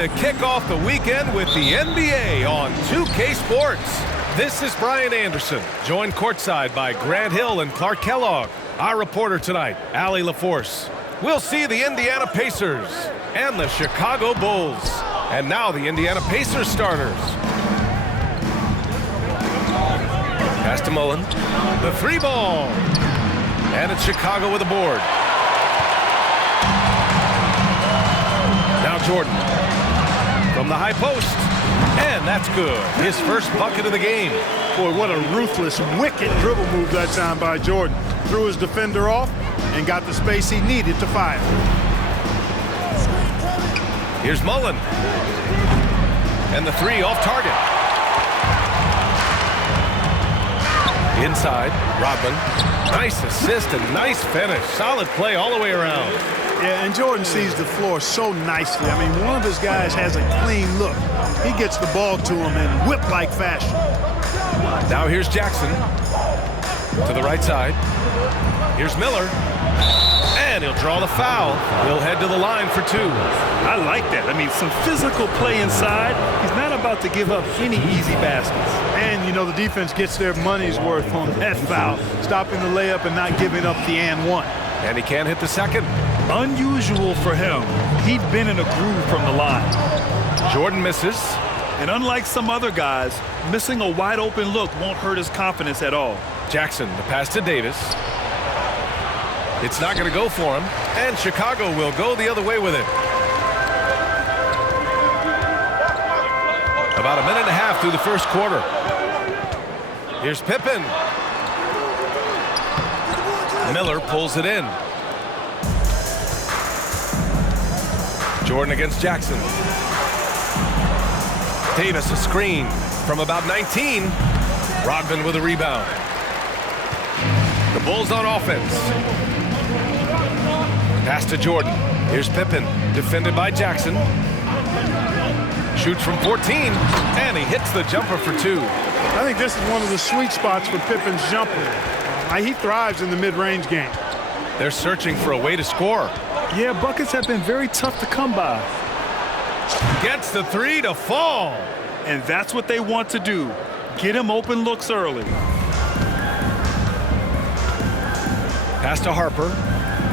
To kick off the weekend with the NBA on 2K Sports. This is Brian Anderson, joined courtside by Grant Hill and Clark Kellogg. Our reporter tonight, Allie LaForce. We'll see the Indiana Pacers and the Chicago Bulls. And now the Indiana Pacers starters. Pass to Mullen. The three ball. And it's Chicago with a board. Now Jordan. From the high post. And that's good. His first bucket of the game. Boy, what a ruthless, wicked dribble move that time by Jordan. Threw his defender off and got the space he needed to fire. Here's Mullen. And the three off target. Inside, Rodman. Nice assist and nice finish. Solid play all the way around. Yeah, and Jordan sees the floor so nicely. I mean, one of his guys has a clean look. He gets the ball to him in whip-like fashion. Now here's Jackson. To the right side. Here's Miller. And he'll draw the foul. He'll head to the line for two. I like that. I mean, some physical play inside. He's not about to give up any easy baskets. And, you know, the defense gets their money's worth on that foul, stopping the layup and not giving up the and one. And he can't hit the second. Unusual for him. He'd been in a groove from the line. Jordan misses. And unlike some other guys, missing a wide-open look won't hurt his confidence at all. Jackson, the pass to Davis. It's not going to go for him. And Chicago will go the other way with it. About a minute and a half through the first quarter. Here's Pippen. Miller pulls it in. Jordan against Jackson. Davis a screen from about 19. Rodman with a rebound. The Bulls on offense. Pass to Jordan. Here's Pippen, defended by Jackson. Shoots from 14, and he hits the jumper for two. I think this is one of the sweet spots for Pippen's jumper. He thrives in the mid-range game. They're searching for a way to score. Yeah, buckets have been very tough to come by. Gets the three to fall. And that's what they want to do. Get him open looks early. Pass to Harper.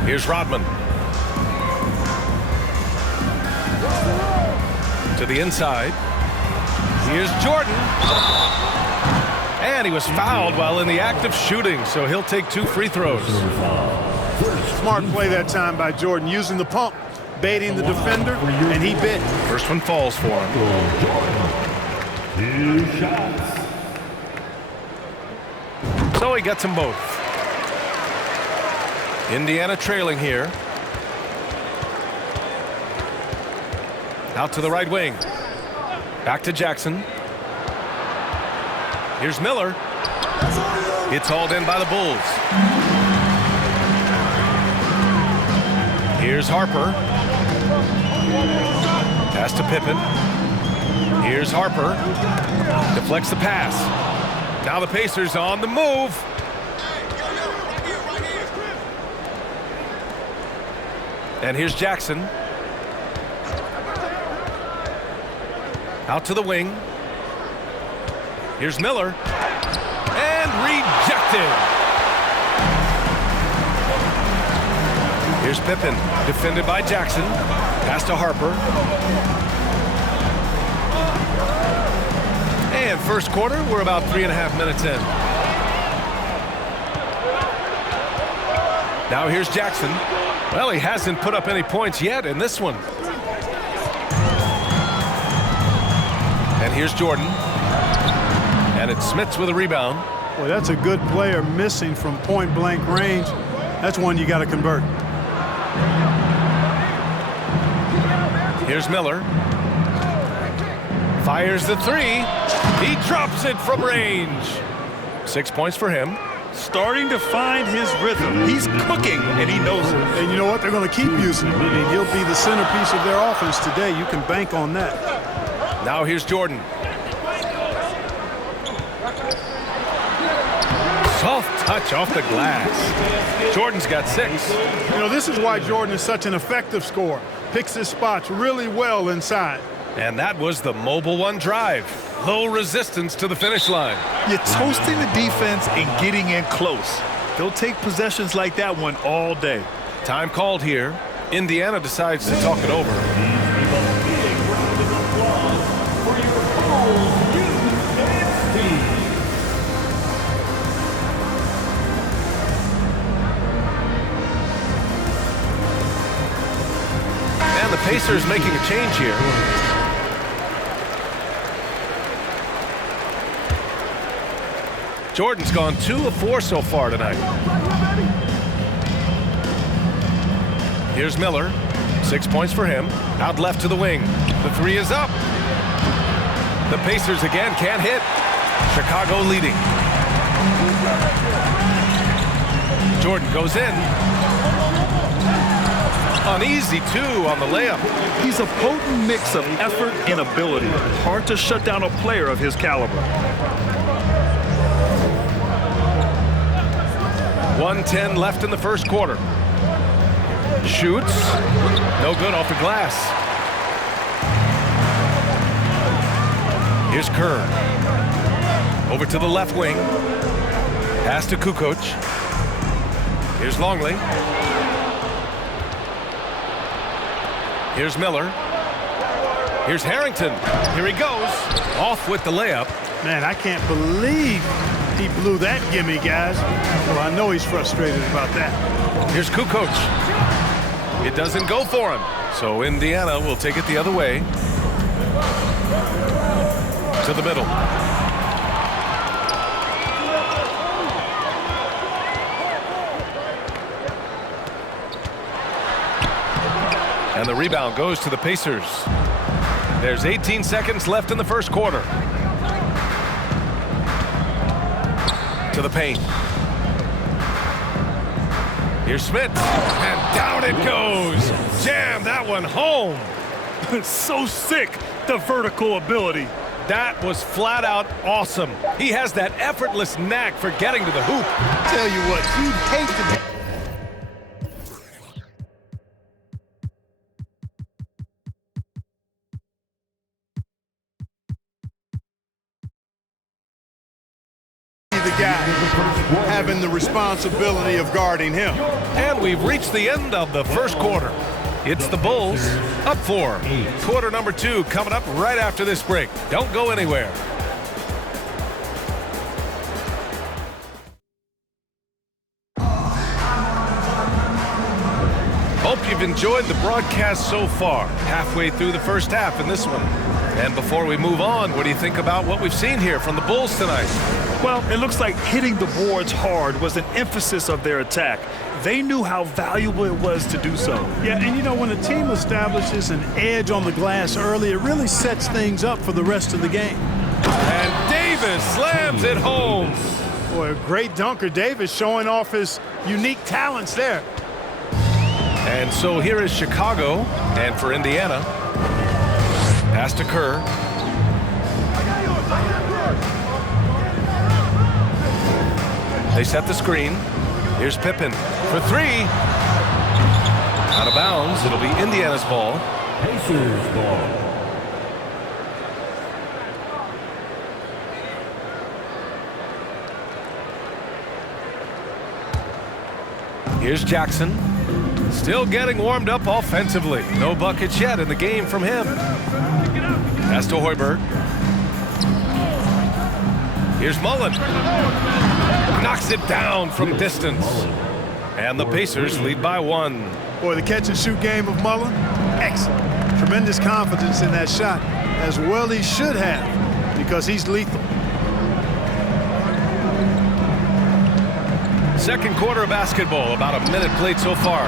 Here's Rodman. To the inside. Here's Jordan. And he was fouled while in the act of shooting, so he'll take two free throws. Smart play that time by Jordan, using the pump, baiting the defender, and he bit. First one falls for him. So he gets them both. Indiana trailing here. Out to the right wing. Back to Jackson. Here's Miller. It's hauled in by the Bulls. Here's Harper. Pass to Pippen. Here's Harper. Deflects the pass. Now the Pacers on the move. And here's Jackson. Out to the wing. Here's Miller. And rejected. Here's Pippen, defended by Jackson. Pass to Harper. And first quarter, we're about 3.5 minutes in. Now here's Jackson. Well, he hasn't put up any points yet in this one. And here's Jordan. And it's Smits with a rebound. Boy, that's a good player missing from point-blank range. That's one you got to convert. Here's Miller. Fires the three. He drops it from range. 6 points for him. Starting to find his rhythm. He's cooking, and he knows it. And you know what? They're going to keep using him. I mean, he'll be the centerpiece of their offense today. You can bank on that. Now here's Jordan. Soft touch off the glass. Jordan's got 6. You know, this is why Jordan is such an effective scorer. Picks his spots really well inside. And that was the Mobile One drive. Low resistance to the finish line. You're toasting the defense and getting in close. They'll take possessions like that one all day. Time called here. Indiana decides to talk it over. And the Pacers making a change here. Jordan's gone 2 of 4 so far tonight. Here's Miller. 6 points for him. Out left to the wing. The three is up. The Pacers again can't hit. Chicago leading. Jordan goes in. An easy 2 on the layup. He's a potent mix of effort and ability. Hard to shut down a player of his caliber. 1:10 left in the first quarter. Shoots. No good off the glass. Here's Kerr. Over to the left wing. Pass to Kukoc. Here's Longley. Here's Miller. Here's Harrington. Here he goes. Off with the layup. Man, I can't believe he blew that gimme, guys. Well, I know he's frustrated about that. Here's Kukoc. It doesn't go for him. So Indiana will take it the other way. To the middle. And the rebound goes to the Pacers. There's 18 seconds left in the first quarter. To the paint. Here's Smith. And down it goes. Jam that one home. So sick, the vertical ability. That was flat out awesome. He has that effortless knack for getting to the hoop. Tell you what, you'd hate to the guy having the responsibility of guarding him. And we've reached the end of the first quarter. It's the Bulls up 4. Quarter number 2 coming up right after this break. Don't go anywhere. Hope you've enjoyed the broadcast so far. Halfway through the first half in this one. And before we move on, what do you think about what we've seen here from the Bulls tonight? Well, it looks like hitting the boards hard was an emphasis of their attack. They knew how valuable it was to do so. Yeah, and you know, when a team establishes an edge on the glass early, it really sets things up for the rest of the game. And Davis slams it home. Boy, a great dunker. Davis showing off his unique talents there. And so here is Chicago, and for Indiana, pass to Kerr. They set the screen. Here's Pippen for 3. Out of bounds. It'll be Indiana's ball. Pacers ball. Here's Jackson. Still getting warmed up offensively. No buckets yet in the game from him. Pass to Hoiberg. Here's Mullen. Knocks it down from distance. And the Pacers lead by 1. Boy, the catch-and-shoot game of Mullen, excellent. Tremendous confidence in that shot, as well he should have, because he's lethal. Second quarter of basketball, about a minute played so far.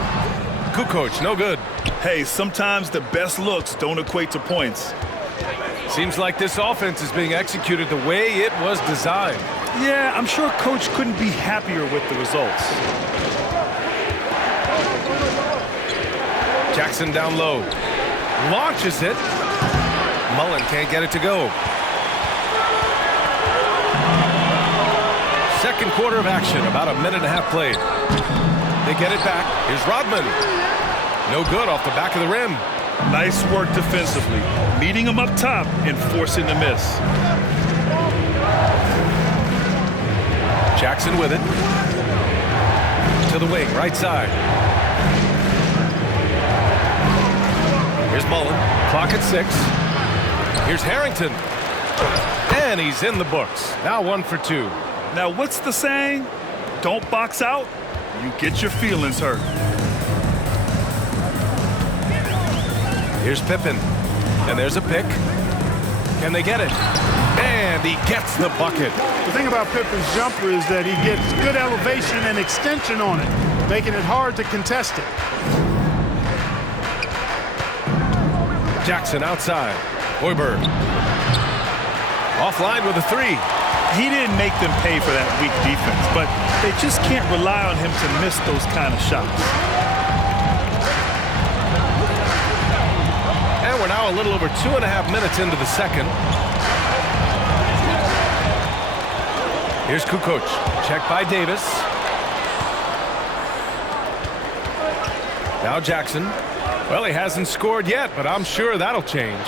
Kukoc, no good. Hey, sometimes the best looks don't equate to points. Seems like this offense is being executed the way it was designed. Yeah, I'm sure Coach couldn't be happier with the results. Jackson down low. Launches it. Mullen can't get it to go. Second quarter of action, about a minute and a half played. They get it back. Here's Rodman. No good off the back of the rim. Nice work defensively, meeting him up top and forcing the miss. Jackson with it. To the wing, right side. Here's Mullen. Clock at 6. Here's Harrington. And he's in the books. Now 1 for 2. Now, what's the saying? Don't box out, you get your feelings hurt. Here's Pippen. And there's a pick. Can they get it? And he gets the bucket. The thing about Pippen's jumper is that he gets good elevation and extension on it, making it hard to contest it. Jackson outside. Hoiberg. Offline with a 3. He didn't make them pay for that weak defense, but they just can't rely on him to miss those kind of shots. And we're now a little over 2.5 minutes into the second. Here's Kukoc. Check by Davis. Now Jackson. Well, he hasn't scored yet, but I'm sure that'll change.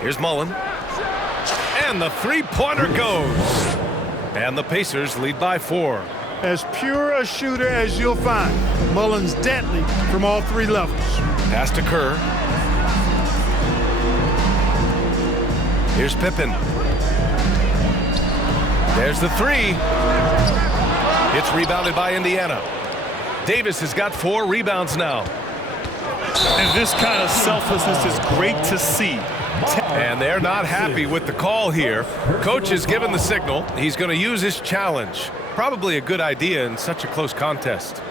Here's Mullen. And the three-pointer goes. And the Pacers lead by 4. As pure a shooter as you'll find. Mullen's deadly from all 3 levels. Pass to Kerr. Here's Pippen. There's the 3. It's rebounded by Indiana. Davis has got 4 rebounds now. And this kind of selflessness is great to see. And they're not happy with the call here. Coach has given the signal. He's going to use his challenge. Probably a good idea in such a close contest.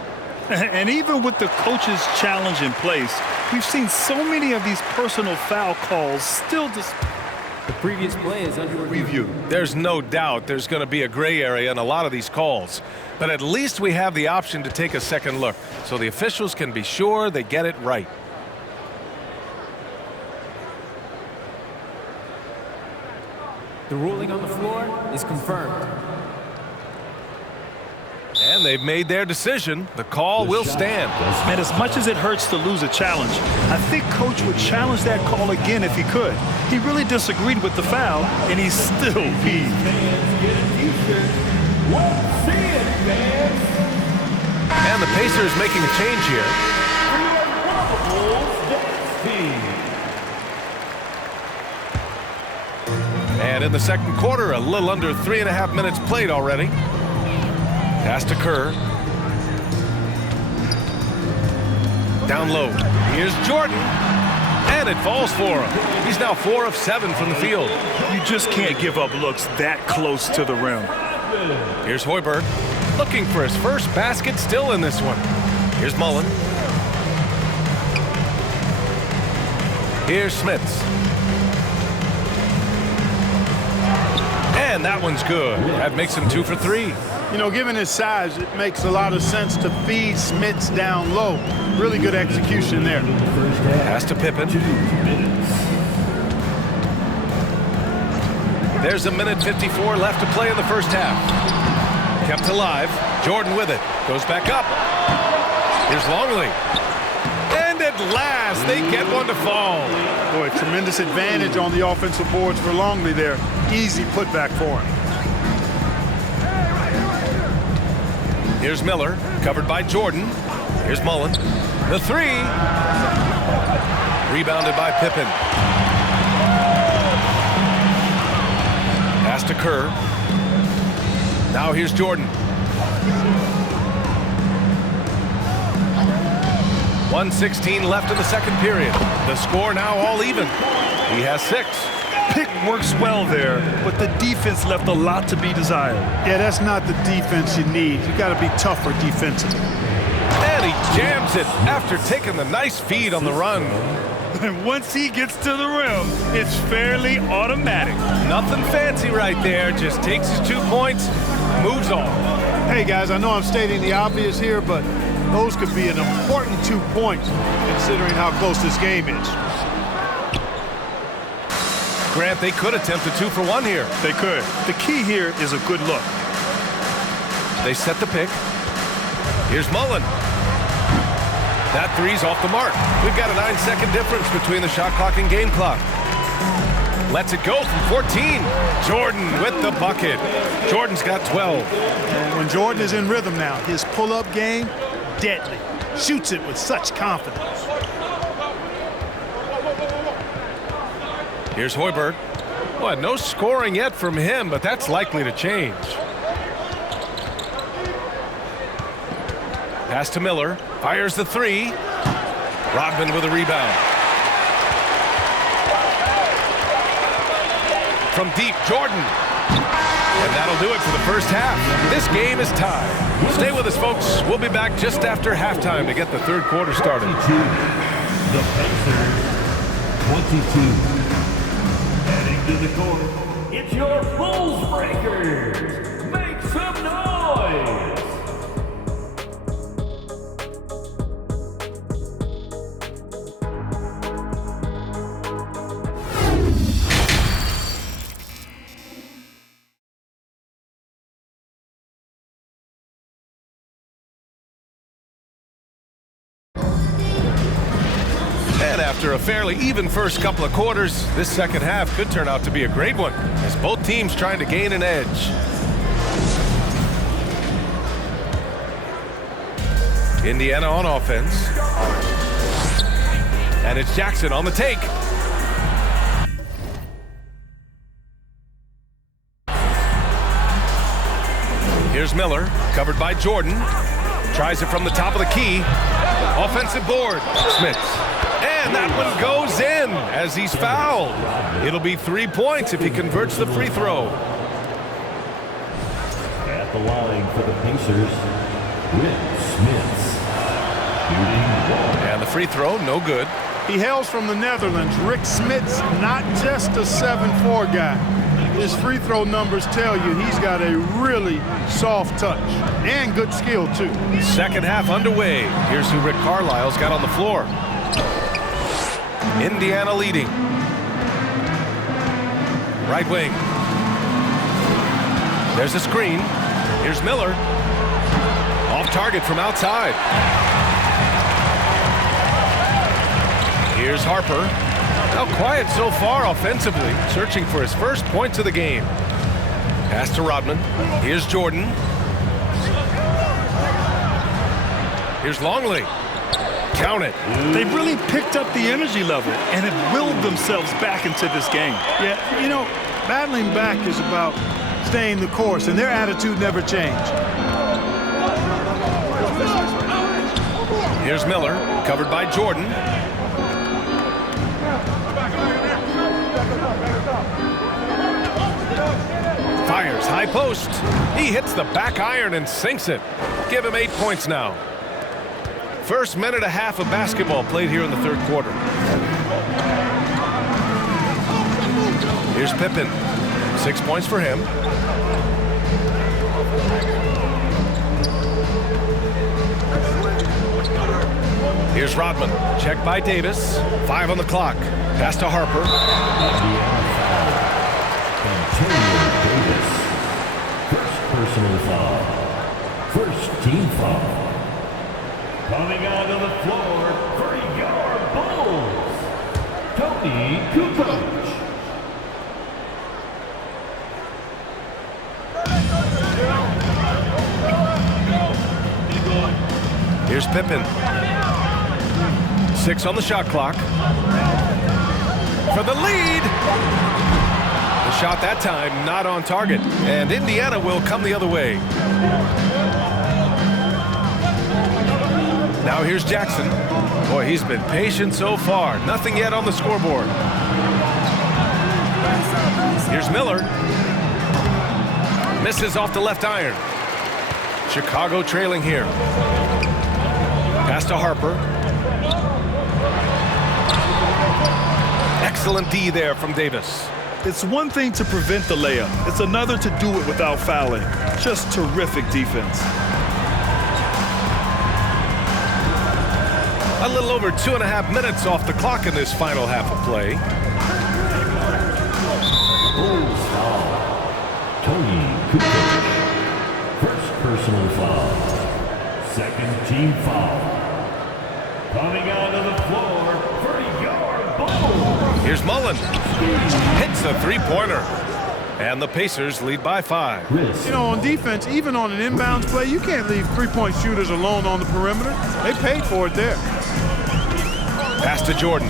And even with the coach's challenge in place, we've seen so many of these personal foul calls still The previous play is under review. There's no doubt there's going to be a gray area in a lot of these calls. But at least we have the option to take a second look, so the officials can be sure they get it right. The ruling on the floor is confirmed. And they've made their decision. The call will stand. And as much as it hurts to lose a challenge, I think Coach would challenge that call again if he could. He really disagreed with the foul, and he's still peeved. And the Pacers making a change here. And in the second quarter, a little under 3.5 minutes played already. Pass to Kerr. Down low. Here's Jordan. And it falls for him. He's now 4 of 7 from the field. You just can't give up looks that close to the rim. Here's Hoiberg. Looking for his first basket still in this one. Here's Mullen. Here's Smits. And that one's good. That makes him 2 for 3. You know, given his size, it makes a lot of sense to feed Smits down low. Really good execution there. Pass to Pippen. There's 1:54 left to play in the first half. Kept alive. Jordan with it. Goes back up. Here's Longley. And at last, they get one to fall. Boy, tremendous advantage on the offensive boards for Longley there. Easy putback for him. Here's Miller, covered by Jordan. Here's Mullen. The 3. Rebounded by Pippen. Pass to Kerr. Now here's Jordan. 1:16 left in the second period. The score now all even. He has 6. Pick works well there, but the defense left a lot to be desired. Yeah, that's not the defense you need. You got to be tougher defensively. And he jams it after taking the nice feed on the run. And once he gets to the rim, it's fairly automatic. Nothing fancy right there. Just takes his 2 points, moves on. Hey, guys, I know I'm stating the obvious here, but those could be an important 2 points considering how close this game is. Grant, they could attempt a 2 for 1 here. They could. The key here is a good look. They set the pick. Here's Mullen. That three's off the mark. We've got a 9-second difference between the shot clock and game clock. Lets it go from 14. Jordan with the bucket. Jordan's got 12. And when Jordan is in rhythm now, his pull-up game, deadly. Shoots it with such confidence. Here's Hoiberg. Well, no scoring yet from him, but that's likely to change. Pass to Miller. Fires the three. Rodman with a rebound. From deep, Jordan. And that'll do it for the first half. This game is tied. Stay with us, folks. We'll be back just after halftime to get the third quarter started. The Pacers, 22. Heading to the court, it's your Bulls Breakers. Make some noise. And after a fairly even first couple of quarters, this second half could turn out to be a great one as both teams trying to gain an edge. Indiana on offense. And it's Jackson on the take. Here's Miller, covered by Jordan. Tries it from the top of the key. Offensive board. Smith. And that one goes in as he's fouled. It'll be 3 points if he converts the free throw. At the line for the Pacers, Rick Smith. And the free throw, no good. He hails from the Netherlands. Rick Smits, not just a 7'4" guy. His free throw numbers tell you he's got a really soft touch and good skill, too. Second half underway. Here's who Rick Carlisle's got on the floor. Indiana leading. Right wing. There's a screen. Here's Miller. Off target from outside. Here's Harper. Now quiet so far offensively, searching for his first points of the game. Pass to Rodman. Here's Jordan. Here's Longley. Count it. They really picked up the energy level and have willed themselves back into this game. Yeah, you know, battling back is about staying the course, and their attitude never changed. Here's Miller, covered by Jordan. Fires high post. He hits the back iron and sinks it. Give him 8 points now. First minute and a half of basketball played here in the third quarter. Here's Pippen. 6 points for him. Here's Rodman. Check by Davis. 5 on the clock. Pass to Harper. Davis. First personal foul. First team foul. Coming onto the floor for your Bulls, Tony Kukoc. Here's Pippen. 6 on the shot clock. For the lead. The shot that time not on target. And Indiana will come the other way. Now here's Jackson. Boy, he's been patient so far. Nothing yet on the scoreboard. Here's Miller. Misses off the left iron. Chicago trailing here. Pass to Harper. Excellent D there from Davis. It's one thing to prevent the layup. It's another to do it without fouling. Just terrific defense. A little over 2.5 minutes off the clock in this final half of play. Bulls foul. Tony Kukoc. First personal foul. Second team foul. Coming onto the floor, 30-yard ball. Here's Mullen. Hits a three-pointer. And the Pacers lead by 5. You know, on defense, even on an inbounds play, you can't leave three-point shooters alone on the perimeter. They paid for it there. Pass to Jordan.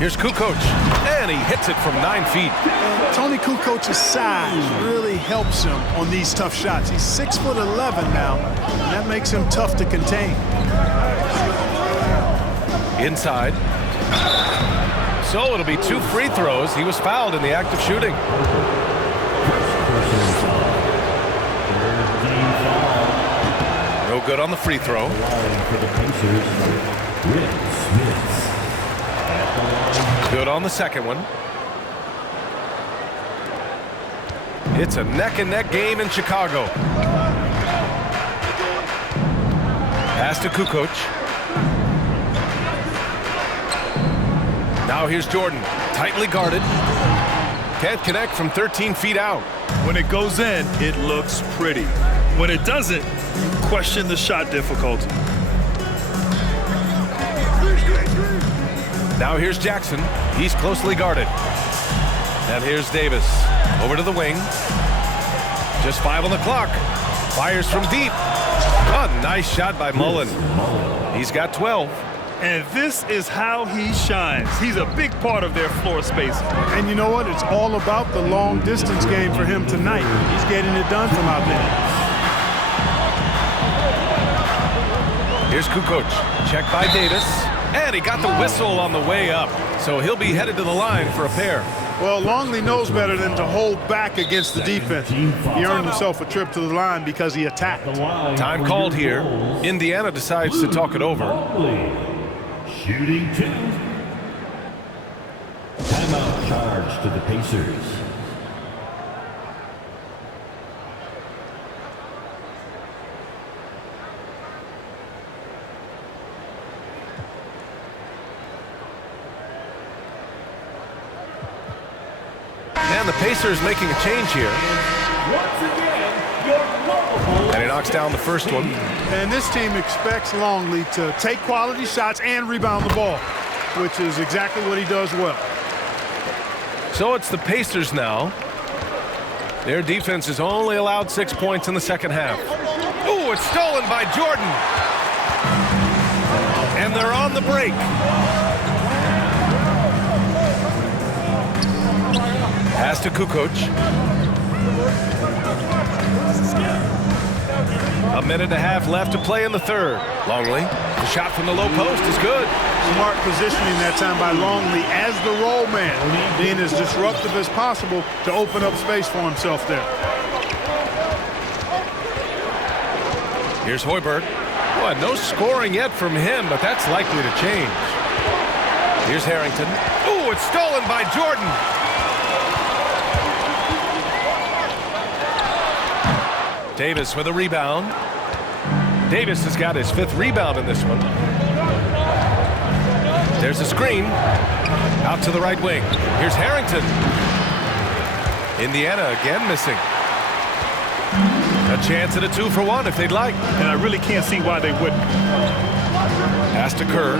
Here's Kukoc, and he hits it from 9 feet. Tony Kukoc's size really helps him on these tough shots. He's 6'11" now, and that makes him tough to contain. Inside. So it'll be 2 free throws. He was fouled in the act of shooting. No good on the free throw. Good on the second one. It's a neck-and-neck game in Chicago. Pass to Kukoc. Now here's Jordan, tightly guarded. Can't connect from 13 feet out. When it goes in, it looks pretty. When it doesn't, you question the shot difficulty. Now here's Jackson. He's closely guarded. And here's Davis. Over to the wing. Just 5 on the clock. Fires from deep. A nice shot by Mullen. He's got 12. And this is how he shines. He's a big part of their floor space. And you know what? It's all about the long distance game for him tonight. He's getting it done from out there. Here's Kukoc. Check by Davis. And he got the whistle on the way up. So he'll be headed to the line for a pair. Well, Longley knows better than to hold back against the defense. He earned himself a trip to the line because he attacked. Time called here. Indiana decides to talk it over. Shooting 2. Timeout charge to the Pacers. And the Pacers making a change here. Once again, your lovable. And he knocks down the first one. And this team expects Longley to take quality shots and rebound the ball, which is exactly what he does well. So it's the Pacers now. Their defense has only allowed 6 points in the second half. Ooh, it's stolen by Jordan. And they're on the break. Pass to Kukoc. A minute and a half left to play in the third. Longley, the shot from the low post is good. Smart positioning that time by Longley as the roll man, being as disruptive as possible to open up space for himself there. Here's Hoiberg. Boy, no scoring yet from him, but that's likely to change. Here's Harrington. Ooh, it's stolen by Jordan. Davis with a rebound. Davis has got his 5th rebound in this one. There's a screen. Out to the right wing. Here's Harrington. Indiana again missing. A chance at a 2-for-1 if they'd like. And I really can't see why they wouldn't. Pass to Kerr.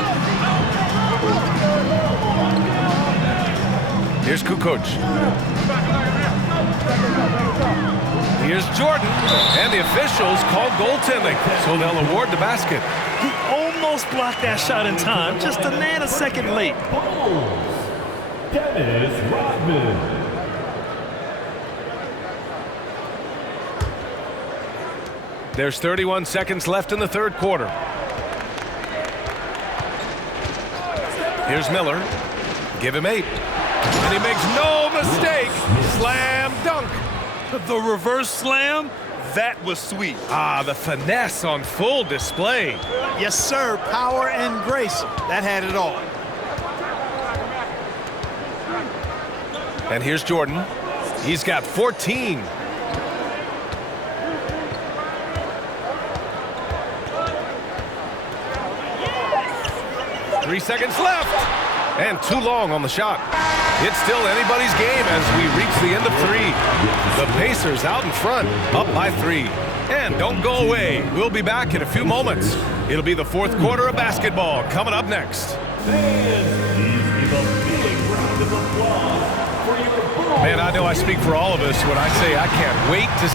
Here's Kukoc. Here's Jordan, and the officials called goaltending, so they'll award the basket. He almost blocked that shot in time, just a nanosecond late. Dennis Rodman. There's 31 seconds left in the third quarter. Here's Miller. Give him 8. And he makes no mistake. Slam dunk. The reverse slam, that was sweet. Ah, the finesse on full display. Yes, sir. Power and grace. That had it all. And here's Jordan. He's got 14. Three seconds left. And too long on the shot. It's still anybody's game as we reach the end of 3. The Pacers out in front, up by 3. And don't go away. We'll be back in a few moments. It'll be the fourth quarter of basketball coming up next. Man, I know I speak for all of us when I say I can't wait to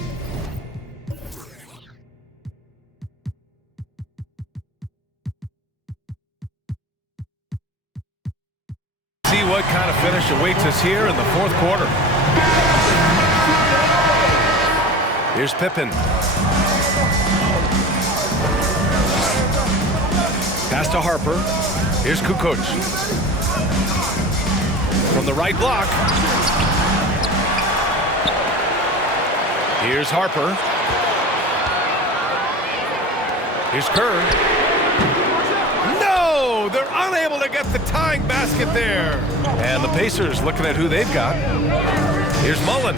see what kind of finish awaits us here in the fourth quarter. Here's Pippen. Pass to Harper. Here's Kukoc. From the right block. Here's Harper. Here's Kerr. No! They're unable to get the tying basket there. And the Pacers looking at who they've got. Here's Mullen.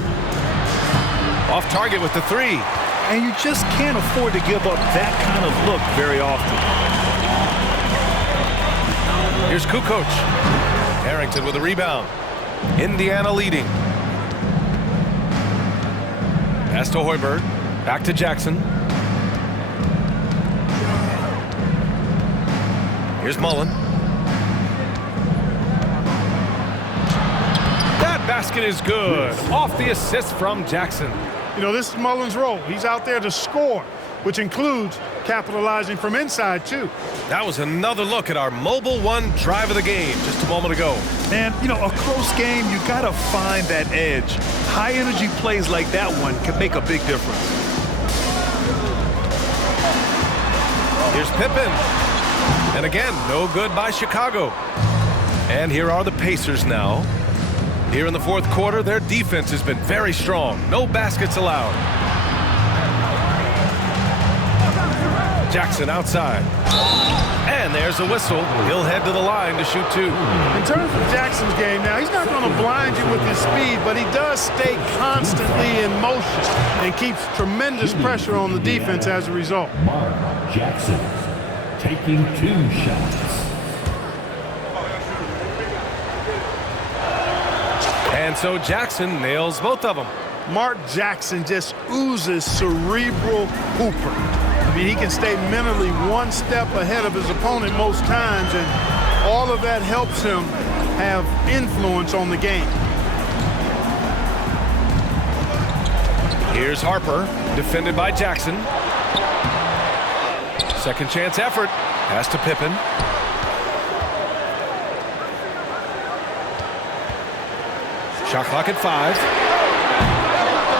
Off target with the 3. And you just can't afford to give up that kind of look very often. Here's Kukoc. Harrington with a rebound. Indiana leading. Pass to Hoiberg. Back to Jackson. Here's Mullen. That basket is good. Off the assist from Jackson. You know, this is Mullen's role. He's out there to score, which includes capitalizing from inside, too. That was another look at our Mobile One drive of the game just a moment ago. And, you know, a close game, you got to find that edge. High-energy plays like that one can make a big difference. Here's Pippen. And again, no good by Chicago. And here are the Pacers now. Here in the fourth quarter, their defense has been very strong. No baskets allowed. Jackson outside. And there's a whistle. He'll head to the line to shoot 2. In terms of Jackson's game now, he's not going to blind you with his speed, but he does stay constantly in motion and keeps tremendous pressure on the defense as a result. Mark Jackson taking 2 shots. And so Jackson nails both of them. Mark Jackson just oozes cerebral hooper. I mean, he can stay mentally one step ahead of his opponent most times, and all of that helps him have influence on the game. Here's Harper, defended by Jackson. Second chance effort. Pass to Pippen. Shot clock at 5.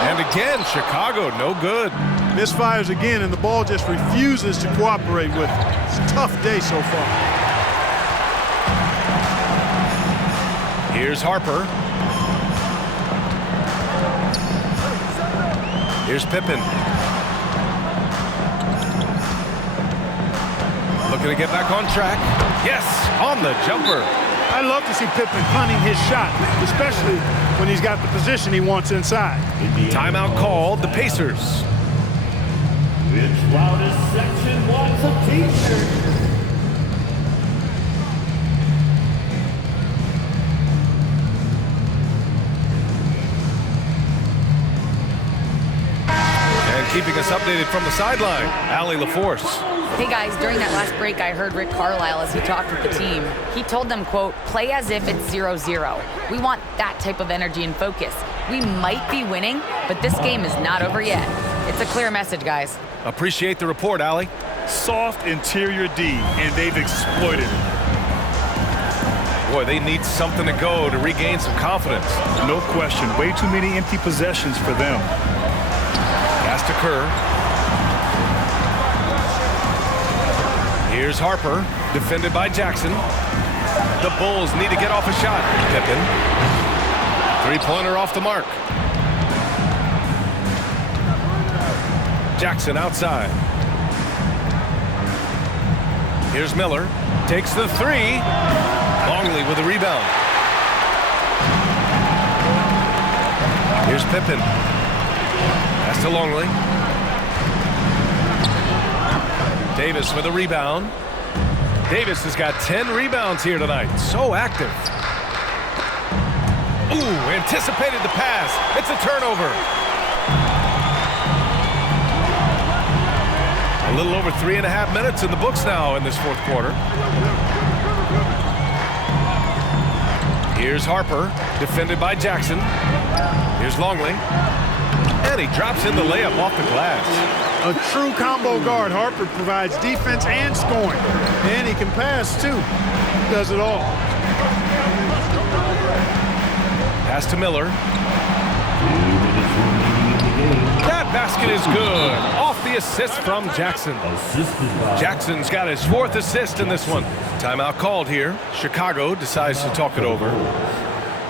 And again, Chicago, no good. Misfires again, and the ball just refuses to cooperate with it. It's a tough day so far. Here's Harper. Here's Pippen. Looking to get back on track. Yes, on the jumper. I love to see Pippen hunting his shot, especially when he's got the position he wants inside. Timeout called, the Pacers. Which loudest section wants a t-shirt? And keeping us updated from the sideline, Allie LaForce. Hey guys, during that last break, I heard Rick Carlisle as he talked with the team. He told them, quote, play as if it's 0-0. We want that type of energy and focus. We might be winning, but this game is not over yet. It's a clear message, guys. Appreciate the report, Allie. Soft interior D, and they've exploited it. Boy, they need something to go to regain some confidence. No question. Way too many empty possessions for them. Pass to Kerr. Here's Harper, defended by Jackson. The Bulls need to get off a shot. Pippen. Three-pointer off the mark. Jackson outside. Here's Miller. Takes the 3. Longley with a rebound. Here's Pippen. Pass to Longley. Davis with a rebound. Davis has got 10 rebounds here tonight. So active. Ooh, anticipated the pass. It's a turnover. A little over 3.5 minutes in the books now in this fourth quarter. Here's Harper, defended by Jackson. Here's Longley. And he drops in the layup off the glass. A true combo guard. Harper provides defense and scoring. And he can pass, too. He does it all. Pass to Miller. That basket is good. Off the assist from Jackson. Jackson's got his 4th assist in this one. Timeout called here. Chicago decides to talk it over.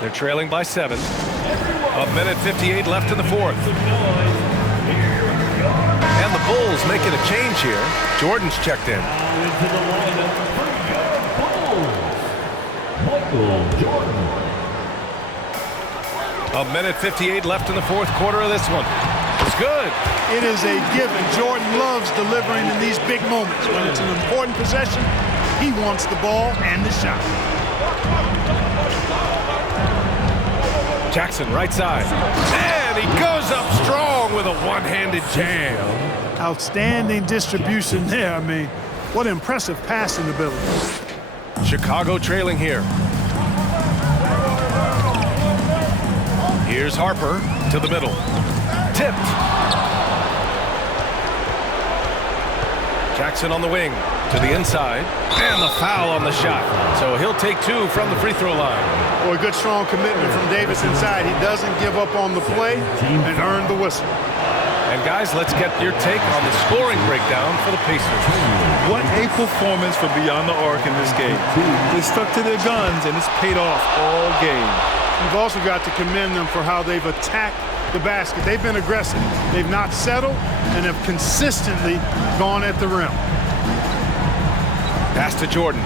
They're trailing by 7. 1:58 left in the fourth. And the Bulls making a change here. Jordan's checked in. Into the lineup for your Bulls, Michael Jordan. 1:58 left in the fourth quarter of this one. It's good. It is a given. Jordan loves delivering in these big moments. When it's an important possession, he wants the ball and the shot. Jackson right side. And he goes up strong with a one-handed jam. Outstanding distribution there. I mean, what impressive passing ability. Chicago trailing here. Here's Harper to the middle. Tipped. Jackson on the wing to the inside. And the foul on the shot. So he'll take 2 from the free throw line. Boy, good strong commitment from Davis inside. He doesn't give up on the play and earn the whistle. And guys, let's get your take on the scoring breakdown for the Pacers. What a performance from beyond the arc in this game. They stuck to their guns, and it's paid off all game. You've also got to commend them for how they've attacked the basket. They've been aggressive. They've not settled and have consistently gone at the rim. Pass to Jordan.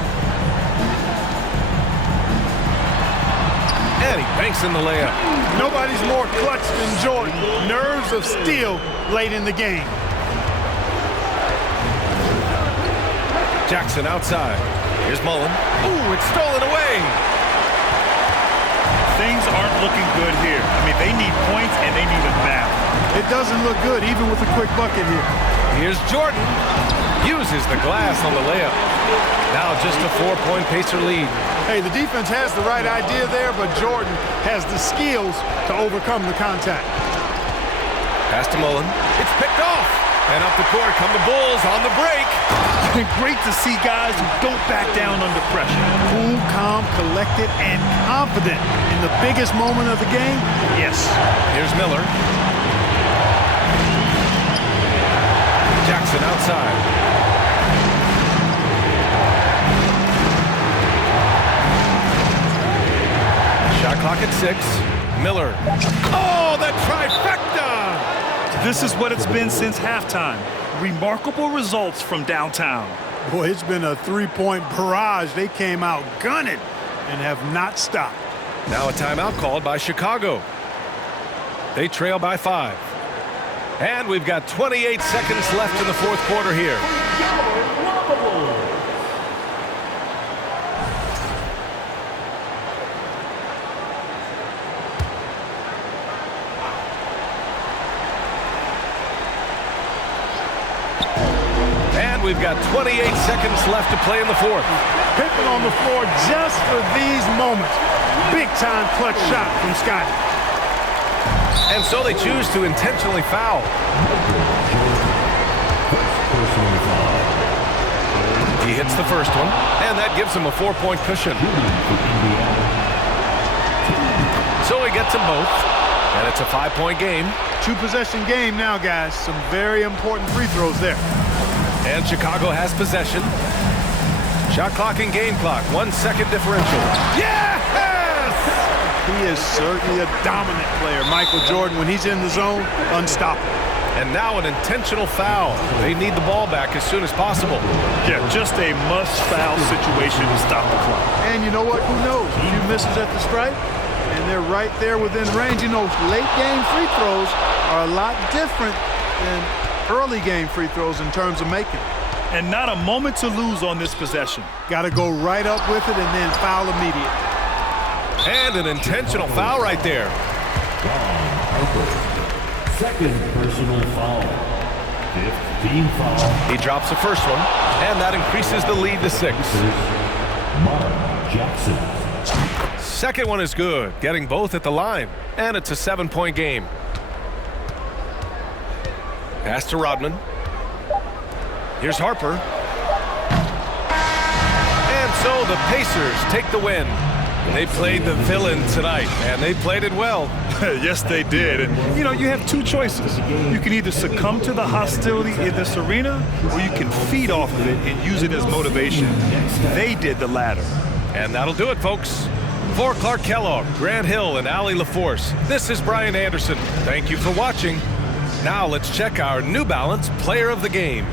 And he banks in the layup. Nobody's more clutch than Jordan. Nerves of steel late in the game. Jackson outside. Here's Mullen. Ooh, it's stolen away. Things aren't looking good here. I mean, they need points, and they need it now. It doesn't look good, even with a quick bucket here. Here's Jordan. Uses the glass on the layup. Now just a 4-point Pacer lead. Hey, the defense has the right idea there, but Jordan has the skills to overcome the contact. Pass to Mullen. It's picked off. And up the court come the Bulls on the break. Great to see guys who don't back down under pressure. Cool, calm, collected, and confident in the biggest moment of the game. Yes. Here's Miller. Jackson outside. Shot clock at 6. Miller. Oh, the trifecta! This is what it's been since halftime. Remarkable results from downtown. Boy, it's been a three-point barrage. They came out gunning and have not stopped. Now a timeout called by Chicago. They trail by 5. And we've got 28 seconds left in the fourth quarter here. And we've got 28 seconds left to play in the fourth. Pippen on the floor just for these moments. Big-time clutch shot from Scotty. And so they choose to intentionally foul. He hits the first one, and that gives him a 4-point cushion. So he gets them both, and it's a 5-point game. 2-possession game now, guys. Some very important free throws there. And Chicago has possession. Shot clock and game clock, 1 second differential. Yes! He is certainly a dominant player, Michael Jordan. When he's in the zone, unstoppable. And now an intentional foul. They need the ball back as soon as possible. Yeah, just a must-foul situation to stop the clock. And you know what? Who knows? A few misses at the stripe, and they're right there within range. You know, late-game free throws are a lot different than early-game free throws in terms of making. And not a moment to lose on this possession. Got to go right up with it and then foul immediately. And an intentional foul right there. Second personal foul. 15 foul. He drops the first one, and that increases the lead to 6. Mark Jackson. Second one is good, getting both at the line, and it's a 7-point game. Pass to Rodman. Here's Harper. And so the Pacers take the win. They played the villain tonight, and they played it well. Yes, they did. And, you know, you have two choices. You can either succumb to the hostility in this arena, or you can feed off of it and use it as motivation. They did the latter. And that'll do it, folks. For Clark Kellogg, Grant Hill, and Allie LaForce, this is Brian Anderson. Thank you for watching. Now let's check our New Balance Player of the Game.